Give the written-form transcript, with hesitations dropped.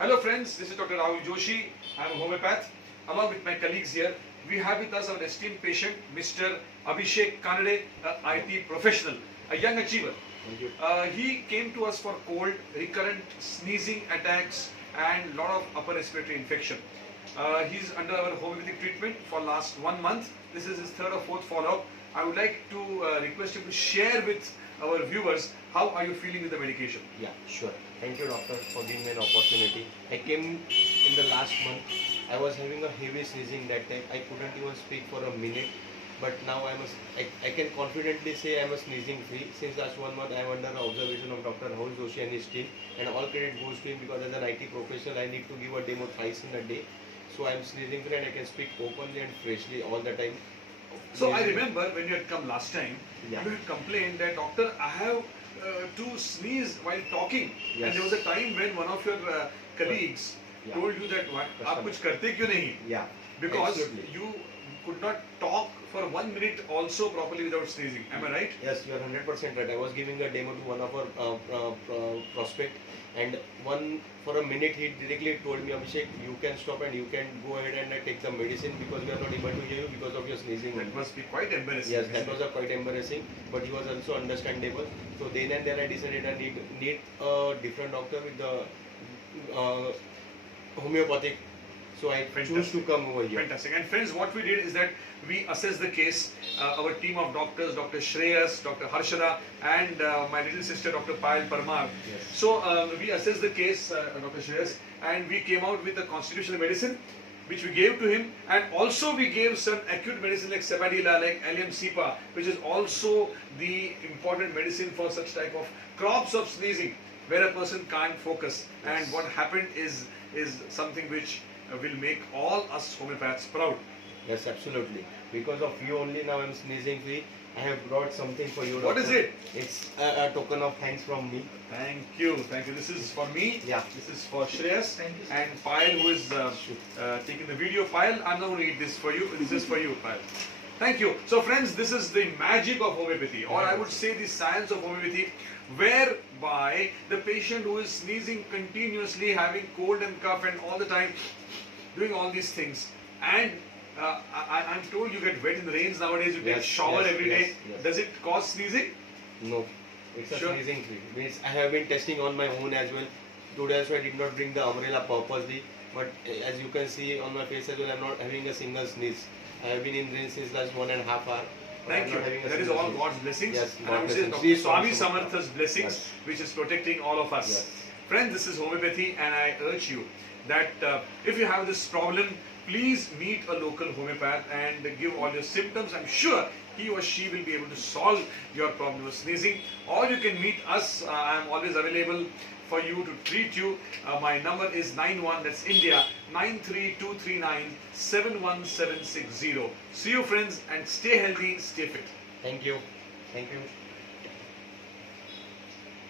Hello friends, this is Dr. Rahul Joshi. I am a homeopath. Along with my colleagues here, we have with us our esteemed patient, Mr. Abhishek Kanade, a IT professional, a young achiever. Thank you. He came to us for cold, recurrent sneezing attacks and lot of upper respiratory infection. He's under our homeopathic treatment for last 1 month. This is his third or fourth follow-up. I would like to request him to share with our viewers how are you feeling with the medication. Yeah, sure. Thank you, doctor, for giving me an opportunity. I came in the last month. I was having a heavy sneezing that time. I couldn't even speak for a minute. But now I can confidently say I'm a sneezing free. Since last 1 month, I'm under observation of Dr. Rahul Joshi and his team. And all credit goes to him because as an IT professional, I need to give a demo thrice in a day. So I'm sneezing free and I can speak openly and freshly all the time. So I remember when you had come last time, Yeah. you had complained that doctor, I have to sneeze while talking. Yes. And there was a time when one of your colleagues Yeah. told you that आप कुछ करते क्यों नहीं? Yeah. Because Absolutely. you could not talk for 1 minute also properly without sneezing. Am I right? Yes, you are 100% right. I was giving a demo to one of our prospect, and for a minute he directly told me, Abhishek, you can stop and you can go ahead and take the medicine because we are not able to hear you because of your sneezing. That must be quite embarrassing. Yes, that isn't was it? quite embarrassing, but he was also understandable. So then and there I decided I need a different doctor with the homeopathic. So I choose to Fantastic. come over here. Fantastic. And friends, what we did is that we assessed the case. Our team of doctors, Dr. Shreyas, Dr. Harshada, and my little sister, Dr. Payal Parmar. Yes. So we assessed the case, Dr. Shreyas, and we came out with a constitutional medicine, which we gave to him, and also we gave some acute medicine like Sabadila, like Allium-Cepa, which is also the important medicine for such type of crops of sneezing, where a person can't focus. And Yes. what happened is something which will make all us homeopaths proud. Yes, absolutely. Because of you only now I'm sneezing free. I have brought something for you. What doctor. is it? It's a token of thanks from me. Thank you, thank you. This is for me. Yeah. This is for Shreyas. Thank you, sir. And Payal, who is taking the video. Payal, I'm not going to eat this for you. This is for you, Payal. Thank you. So, friends, this is the magic of homeopathy, or I would say the science of homeopathy, whereby the patient who is sneezing continuously, having cold and cough, and all the time doing all these things, and I'm told you get wet in the rains nowadays. You take Yes, shower yes, every day. yes, yes. Does it cause sneezing? No, it's a Sure. sneezing free. Means I have been testing on my own as well. Today also I did not bring the umbrella purposely, but as you can see on my face as well, I'm not having a single sneeze. I have been in rain since last 1.5 hours. Thank you. That is all God's blessings. Yes, and I would God's say blessings. Dr. Please Swami also- Samartha's blessings, Yes. which is protecting all of us. Yes. Friends, this is homeopathy, and I urge you that if you have this problem, please meet a local homeopath and give all your symptoms. I'm sure he or she will be able to solve your problem of sneezing. Or you can meet us. I'm always available for you to treat you. My number is 91, that's India, 93239 71760. See you, friends, and stay healthy, stay fit. Thank you. Thank you.